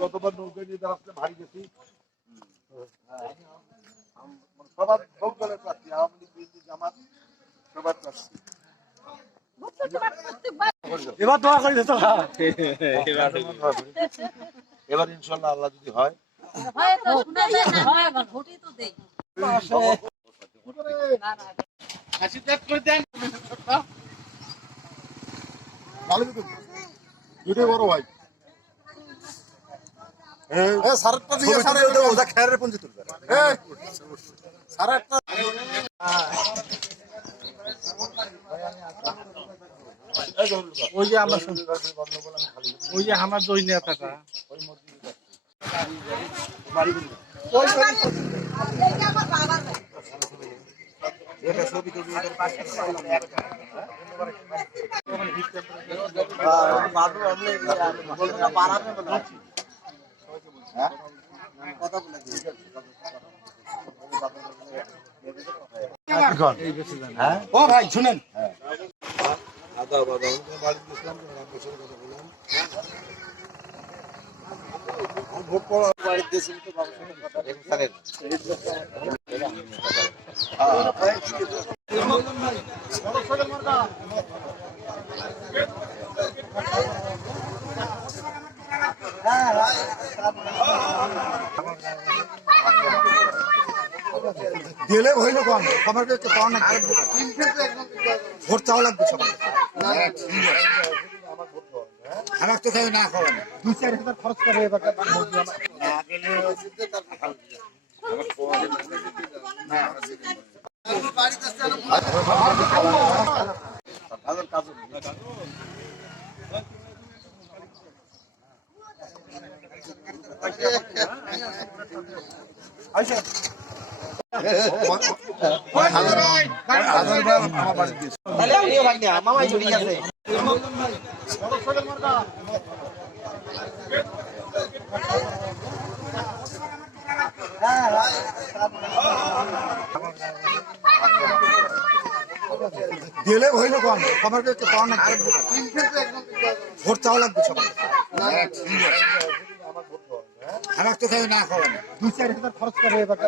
গতবার নৌকা নিয়ে আসতে ভারী গেছি সবার সব দলের প্রার্থী আওয়ামী লীগ বিএনপি জামাত সবার প্রার্থী এবার দোয়া করি তো এবার ইনশাল্লাহ আল্লাহ যদি হয় দুটোই বড় ভাই সারেরটা দিয়ে ওটা খেয়ারের পুঞ্জি তুলবে সারেরটা ওই যে আমার ওই যে আমার ওই নেতাটা ও ভাই শুনেন ভোট পড়া বাড়িতে দিলে হইল কম আমার পাওয়া না ভোট চাওয়া লাগবে সবাই আমার তো খাই না খাওয়া 2-4 হাজার খরচ করে এবার মামাই জড়ি আছে দিলে হইল কম আমার পাওয়া না ভোট চাওয়া লাগবে সবাই আমার তো খাই না খাওয়া 2-4 হাজার খরচ করে এবার